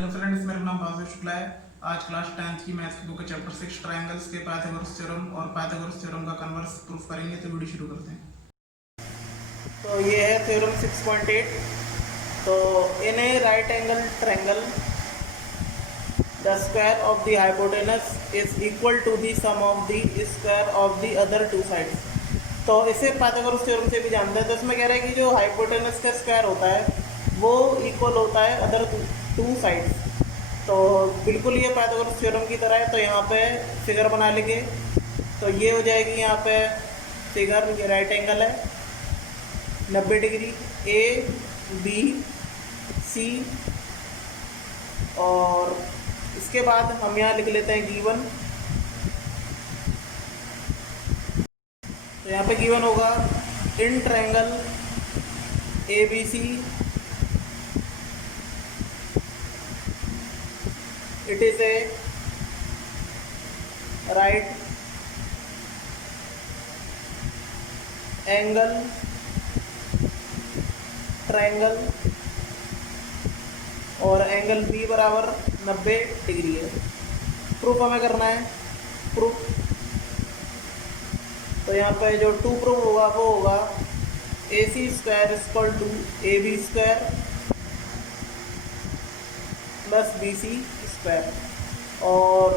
Hello friends, मेरा नाम भावेश शुक्ला है। आज क्लास 10th की मैथ्स की बुक चैप्टर 6 ट्रायंगल्स के पाइथागोरस थ्योरम और पाइथागोरस थ्योरम का कन्वर्स प्रूफ करेंगे। तो वीडियो शुरू करते हैं। तो ये है थ्योरम 6.8। तो in a right angle triangle the square of the hypotenuse is equal to the sum of the square of the other two sides. तो इसे पाइथागोरस थ्योरम से भी जानते हैं। तो इसमें कह रहे हैं कि जो हाइपोटेनस का स्क्वायर होता है वो इक्वल होता है अदर टू साइड्स। तो बिल्कुल ये पाइथागोरस थ्योरम की तरह है। तो यहाँ पे फिगर बना लेंगे। तो ये हो जाएगी यहाँ पे फिगर, ये राइट एंगल है 90 डिग्री ए बी सी। और इसके बाद हम यहाँ लिख लेते हैं गिवन। तो यहाँ पे गिवन होगा in triangle A B C it is a right angle triangle और एंगल बी बराबर 90 डिग्री है। प्रूफ हमें करना है। प्रूफ तो यहाँ पे जो टू प्रूफ होगा वो होगा A C square equal to A B square plus B C square. और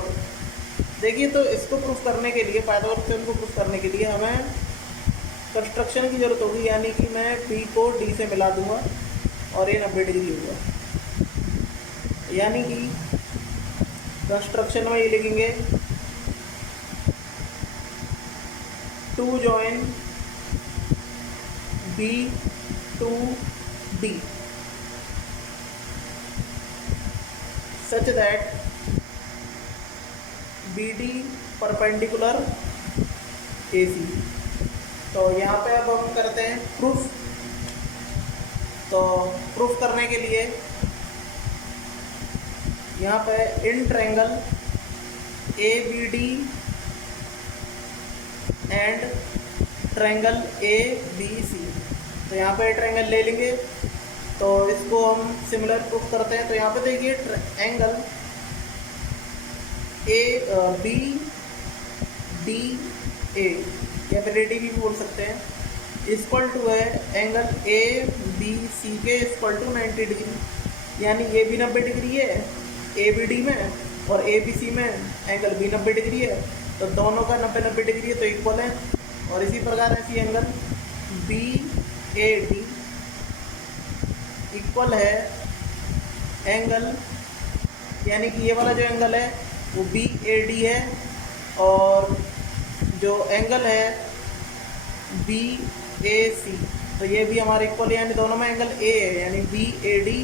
देखिए, तो इसको प्रूफ करने के लिए, पाइथागोरस थ्योरम को प्रूफ करने के लिए हमें कंस्ट्रक्शन की ज़रूरत होगी। यानी कि मैं बी को डी से मिला दूंगा और ये 90 डिग्री होगा। यानी कि कंस्ट्रक्शन में ये लिखेंगे to join B to D such that BD perpendicular AC। तो यहाँ पे अब हम करते हैं प्रूफ। तो प्रूफ करने के लिए यहाँ पे in triangle ABD and triangle ABC। तो यहाँ पे ट्रायंगल ले लेंगे। तो इसको हम सिमिलर प्रूफ करते हैं। तो यहाँ पे देखिए angle A B D A या फिर ए डी भी बोल सकते हैं, इक्वल टू है एंगल ए बी सी के इक्वल टू 90 डिग्री। यानी ये भी 90 डिग्री है ए बी डी में और ए बी सी में एंगल भी 90 डिग्री है। तो दोनों का 90 डिग्री है तो इक्वल है। और इसी प्रकार ऐसी angle B A D equal है एंगल, यानी कि ये वाला जो एंगल है वो बी ए डी है और जो एंगल है बी ए सी, तो ये भी हमारे इक्वल है। यानी दोनों में एंगल ए है, यानी बी ए डी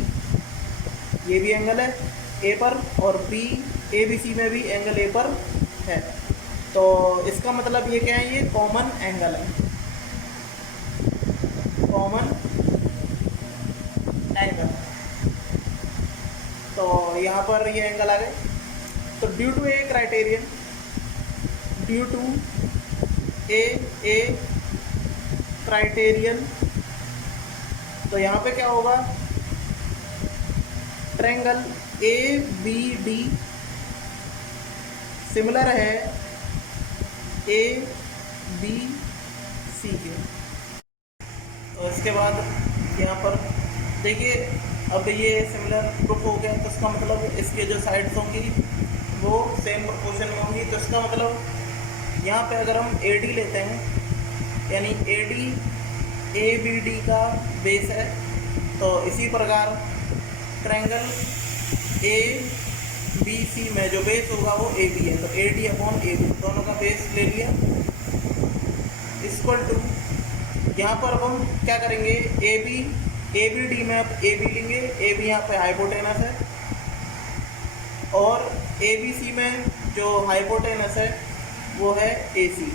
ये भी एंगल है ए पर और बी ए बी सी में भी एंगल ए पर है। तो इसका मतलब ये क्या है, ये कॉमन एंगल है, कॉमन एंगल। तो यहाँ पर ये एंगल आ गए। तो due to A criterion, due to A criterion, तो यहाँ पे क्या होगा, triangle A B D similar है ए बी सी के। तो इसके बाद यहाँ पर देखिए, अब ये सिमिलर प्रूफ हो गया। तो इसका मतलब इसके जो साइड्स होंगी वो सेम प्रोपोर्शन में होंगी। तो इसका मतलब यहाँ पे अगर हम ए डी लेते हैं, यानी A D A B D का बेस है, तो इसी प्रकार ट्रायंगल ए बी सी में जो बेस होगा वो ए बी है। तो A D upon A B दोनों का बेस ले लिया इक्वल टू, यहाँ पर अब हम क्या करेंगे, ए बी डी में अब ए बी लेंगे। ए बी यहाँ पे हाइपोटेनस है और ए बी सी में जो हाइपोटेनस है वो है ए सी।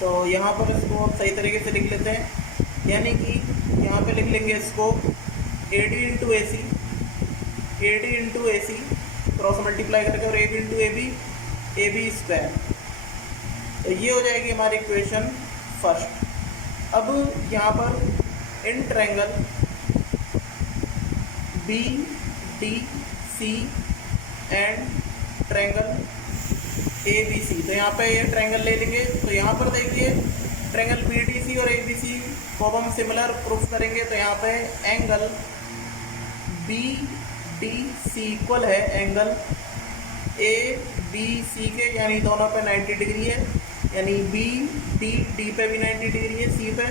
तो यहाँ पर इसको हम सही तरीके से लिख लेते हैं। यानी कि यहाँ पे लिख लेंगे इसको A D into A C, A D into A C cross multiply करके, और A B into A B square. तो ये हो जाएगी हमारी इक्वेशन फर्स्ट। अब यहाँ पर in triangle B D C and triangle A B C. तो यहाँ पे ये ट्रायंगल ले लेंगे। तो यहाँ पर देखिए ट्रायंगल बी डी सी और ए बी सी को हम सिमिलर प्रूफ करेंगे। तो यहाँ पे angle B D C equal है एंगल ए बी सी के, यानी दोनों पे 90 डिग्री है, यानी बी डी पे भी 90 डिग्री है सी पे,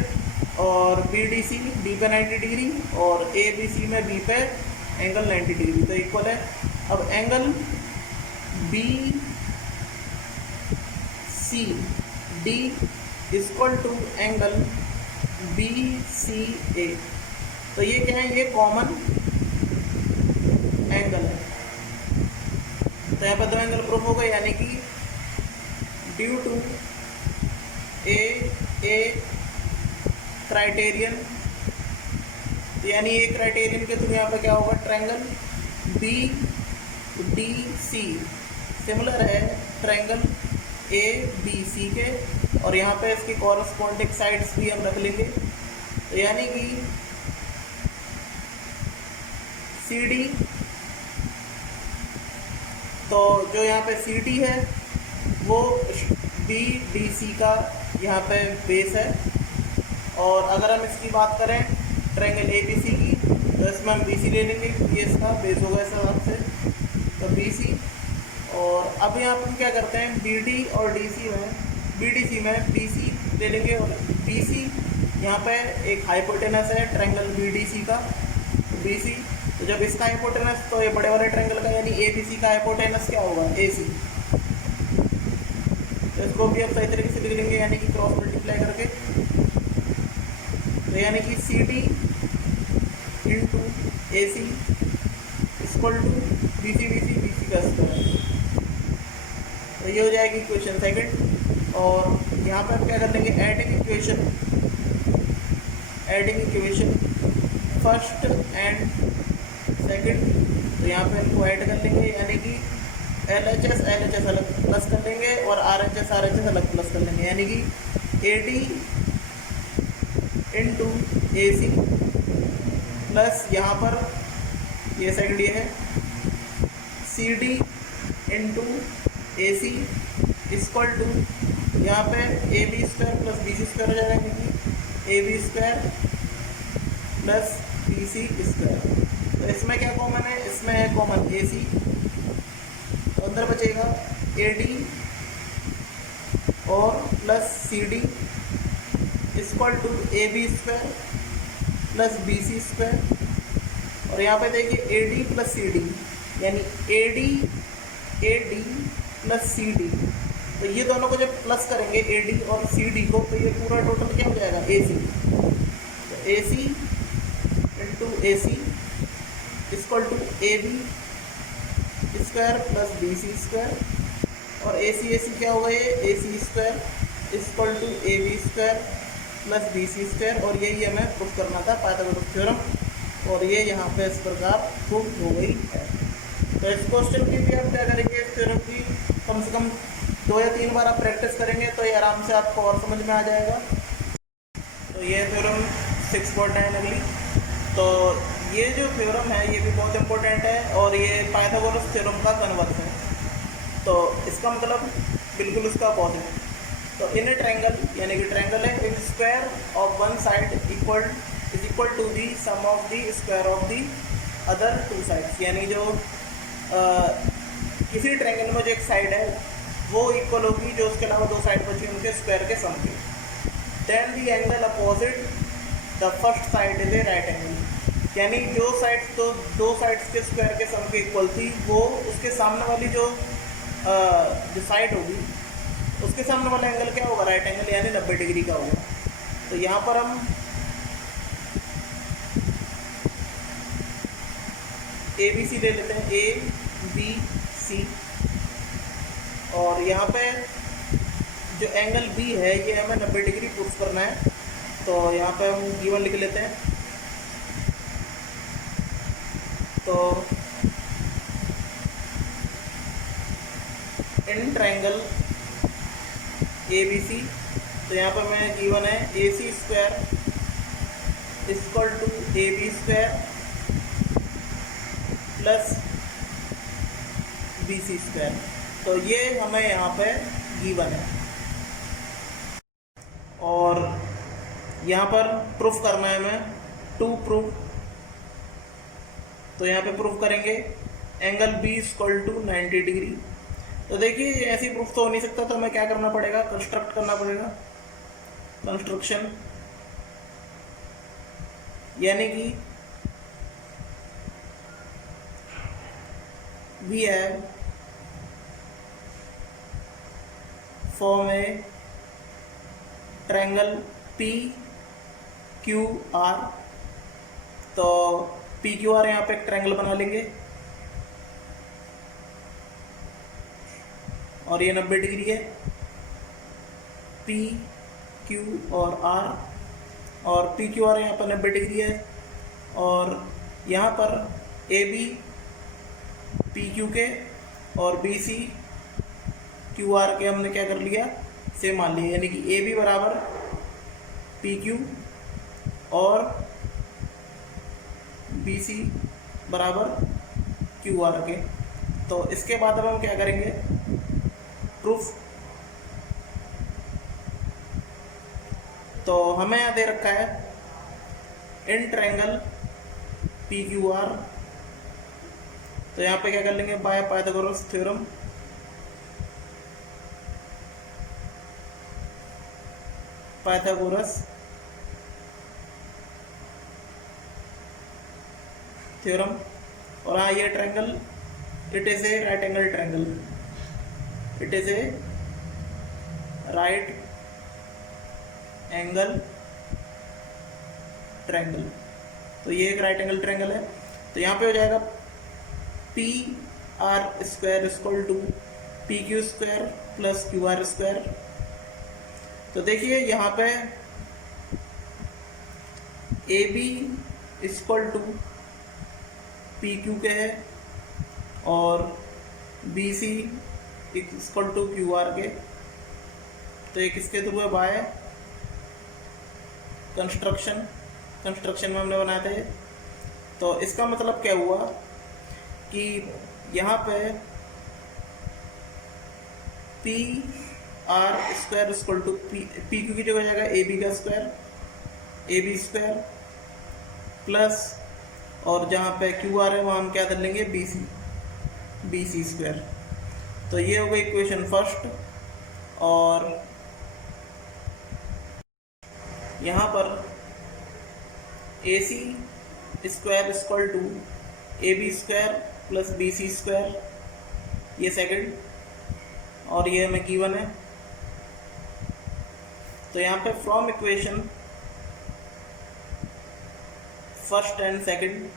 और बी डी सी डी पे 90 डिग्री, और ए बी सी में बी पे एंगल 90 डिग्री, तो इक्वल है। अब angle B C D equal to angle B C A. तो ये क्या है, ये कॉमन एंगल है। तो यहाँ पर दो एंगल प्रूफ हो गए, यानी कि ड्यू टू ए क्राइटेरियन, यानी ए क्राइटेरियन के थ्रू यहाँ पर क्या होगा, triangle B D C similar है ट्रायंगल ए बी सी के, और यहाँ पे इसकी कॉरस्पॉन्डिंग साइड्स भी हम रख लेंगे। तो यानी कि सी डी, तो जो यहाँ पे सी डी है वो बी डी सी का यहाँ पे बेस है। और अगर हम इसकी बात करें ट्रायंगल ए बी सी की, तो इसमें हम बी सी ले लेंगे क्योंकि ये इसका बेस होगा इस हिसाब से, तो बी सी। और अब यहाँ पर क्या करते हैं, बी डी और डी सी में, बी डी सी में बी सी ले लेंगे, और बी सी यहाँ पे एक हाइपोटेनस है ट्रायंगल बी डी सी का, बी सी। तो जब इसका हाइपोटेनस, तो ये बड़े वाले ट्रायंगल का यानी ए बी सी का हाइपोटेनस क्या होगा, ए सी। तो इसको भी हम सही तरीके से लिख लेंगे, यानी कि क्रॉस मल्टीप्लाई करके। तो यानी कि C D into A C equal to B C का स्क्वायर। तो ये हो जाएगी इक्वेशन सेकंड। और यहाँ पर हम क्या कर लेंगे, adding equation first and second. तो यहाँ पे इनको ऐड कर लेंगे, यानी कि एल एच एस अलग प्लस कर लेंगे, और आर एच एस अलग प्लस कर लेंगे, यानी कि A D into A C plus यहाँ पर ये सेकंड ये है C D into A C equal to यहाँ पे A B square plus B C square हो जाएगा, क्योंकि A B square plus B C square. तो इसमें क्या कॉमन है, इसमें है कॉमन ए सी, तो अंदर बचेगा ए डी और plus C D equal to A B square plus B C square. और यहाँ पे देखिए A D plus C D, यानी A D plus C D. तो ये दोनों को जब प्लस करेंगे ए डी और सी डी को, तो ये पूरा टोटल क्या हो जाएगा, ए सी। तो A C into A C equal to A B square plus B C square, और ए सी क्या होगा, ये A C square equal to A B square plus B C square. और यही हमें प्रूफ करना था पाइथागोरस थ्योरम, और ये यहाँ पे इस प्रकार प्रूफ हो गई है। तो इस क्वेश्चन की भी आप क्या करेंगे, इस थ्योरम की कम से कम 2 या 3 बार आप प्रैक्टिस करेंगे, तो ये आराम से आपको और समझ में आ जाएगा। तो ये थ्योरम 6.9 अगली। तो ये जो थ्योरम है ये भी बहुत इंपॉर्टेंट है, और ये पाइथागोरस थ्योरम का कन्वर्स है। तो इसका मतलब बिल्कुल उसका अपोजिट। तो इन ए ट्रायंगल, यानी कि ट्रायंगल है, if square of one side is equal to the sum of the square of the other 2 sides, यानी जो किसी ट्रायंगल में जो एक साइड है वो इक्वल होगी जो उसके अलावा 2 साइड बची उनके स्क्वायर के सम के। Then the angle opposite the first side is a right angle, यानी जो साइड्स तो 2 साइड्स के स्क्वायर के सम के इक्वल थी, वो उसके सामने वाली जो साइड होगी उसके सामने वाला एंगल क्या होगा, राइट एंगल, यानी 90 डिग्री का होगा। तो यहाँ पर हम ए बी सी ले लेते हैं, ए बी सी, और यहाँ पे जो एंगल बी है ये हमें 90 डिग्री प्रूफ करना है। तो यहाँ पे हम गिवन लिख लेते हैं। तो इन ट्रायंगल ए बी सी, तो यहाँ पर मैं गिवन है A C square equal to A B square plus BC square. तो ये हमें यहाँ पे गिवन है और यहाँ पर प्रूफ करना है हमें टू प्रूफ। तो यहाँ पे प्रूफ करेंगे एंगल B = 90 डिग्री। तो देखिए ऐसी प्रूफ तो हो नहीं सकता, तो हमें क्या करना पड़ेगा, कंस्ट्रक्ट करना पड़ेगा, कंस्ट्रक्शन, यानी कि we have form a triangle PQR। तो PQR यहाँ पे एक ट्रायंगल बना लेंगे और ये 90 डिग्री है, PQ और R, और PQR यहाँ पर 90 डिग्री है और यहाँ पर AB PQ के और BC QR के हमने क्या कर लिया, सेम मान लिया, यानी कि AB बराबर PQ और BC बराबर QR के। तो इसके बाद अब हम क्या करेंगे, प्रूफ। तो हमें यहाँ दे रखा है इन ट्रायंगल PQR। तो यहाँ पे क्या कर लेंगे, by Pythagoras theorem, Pythagoras theorem. और हाँ, ये triangle it is a right angle triangle, it is a right angle triangle. तो ये एक राइट एंगल ट्रायंगल है। तो यहाँ पे हो जाएगा PR square = PQ square plus QR square. तो देखिए यहाँ पे AB = PQ के है और BC = QR के। तो ये किसके थ्रू है, बाय कंस्ट्रक्शन में हमने बनाए थे। तो इसका मतलब क्या हुआ कि यहाँ पे PR स्क्वायर = PQ की जगह हो जाएगा AB का स्क्वायर, AB स्क्वायर प्लस, और जहाँ पे QR है वहाँ हम क्या कर लेंगे, BC स्क्वायर। तो ये हो गई इक्वेशन फर्स्ट। और यहाँ पर AC square = AB square plus BC square, ये सेकंड, और ये हमें गिवन है। तो यहाँ पे from equation first and second,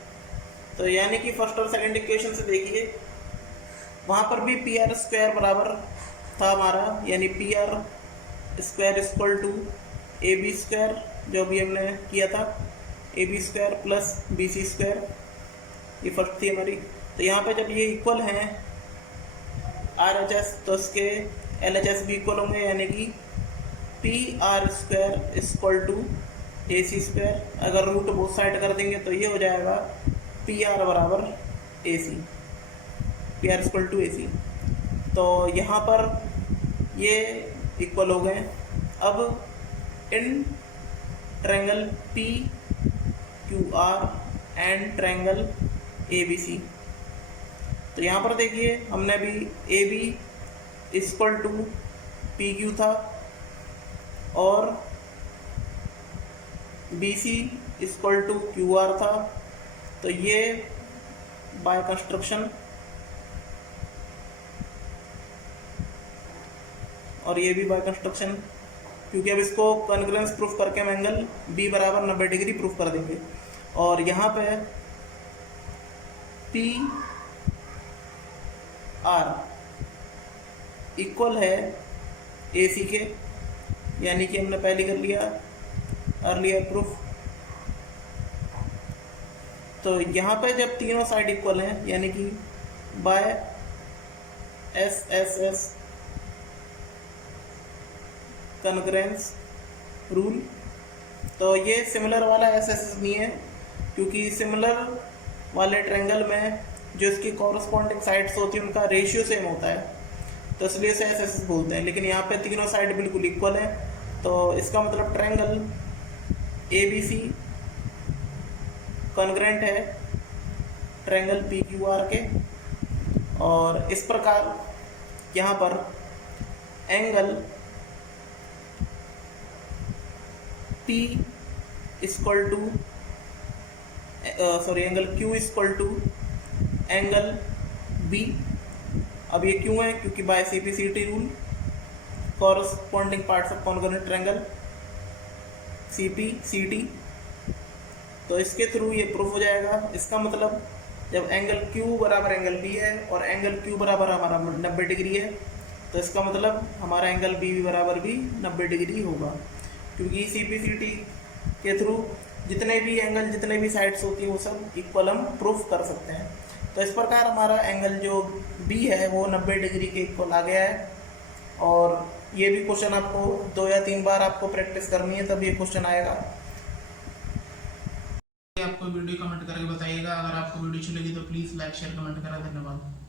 तो यानी कि फर्स्ट और सेकंड इक्वेशन से देखिए वहाँ पर भी PR स्क्वायर बराबर था हमारा, यानी PR स्क्वायर = AB स्क्वायर, जो भी हमने किया था, AB square plus BC square, ये फर्स्ट थी हमारी। तो यहाँ पे जब ये इक्वल हैं RHS, तो इसके LHS भी इक्वल होंगे, यानी कि PR स्क्वायर = AC स्क्वायर। अगर रूट बोथ साइड कर देंगे तो ये हो जाएगा PR बराबर AC, PR = AC। तो यहाँ पर ये इक्वल हो गए। अब in triangle PQR and triangle ABC, तो यहाँ पर देखिए हमने अभी AB = PQ था और BC = QR था। तो ये बाय कंस्ट्रक्शन, और ये भी बाय कंस्ट्रक्शन, क्योंकि अब इसको कॉन्ग्रुएंस प्रूफ करके हम एंगल B बराबर 90 डिग्री प्रूफ कर देंगे। और यहाँ पे PR इक्वल है AC के, यानी कि हमने पहले कर लिया अर्लियर प्रूफ। तो यहाँ पे जब तीनों साइड इक्वल हैं, यानी कि बाय SSS कॉन्ग्रुएंस रूल, तो ये सिमिलर वाला SSS नहीं है, क्योंकि सिमिलर वाले ट्रायंगल में जो इसकी कॉरस्पॉन्डिंग साइड्स होती है उनका रेशियो सेम होता है, तो इसलिए इसे एस एस बोलते हैं। लेकिन यहाँ पे तीनों साइड बिल्कुल इक्वल है, तो इसका मतलब triangle A B C congruent है ट्रायंगल पी क्यू आर के। और इस प्रकार यहाँ पर angle P equal to angle Q equal to angle B। अब ये क्यों है? क्योंकि by CP/CT rule corresponding parts of congruent triangle CP/CT, तो इसके थ्रू ये प्रूफ हो जाएगा। इसका मतलब जब एंगल Q बराबर एंगल B है और एंगल Q बराबर हमारा 90 डिग्री है, तो इसका मतलब हमारा एंगल B बराबर भी 90 डिग्री होगा, क्योंकि CP/CT के थ्रू जितने भी एंगल जितने भी साइड्स होती है वो सब इक्वल हम प्रूफ कर सकते हैं। तो इस प्रकार हमारा एंगल जो B है वो 90 डिग्री के इक्वल आ गया है। और ये भी क्वेश्चन आपको 2 या 3 बार आपको प्रैक्टिस करनी है, तब ये क्वेश्चन आएगा। आपको वीडियो कमेंट करके बताइएगा। अगर आपको वीडियो अच्छी लगी तो प्लीज़ लाइक शेयर कमेंट करें। धन्यवाद।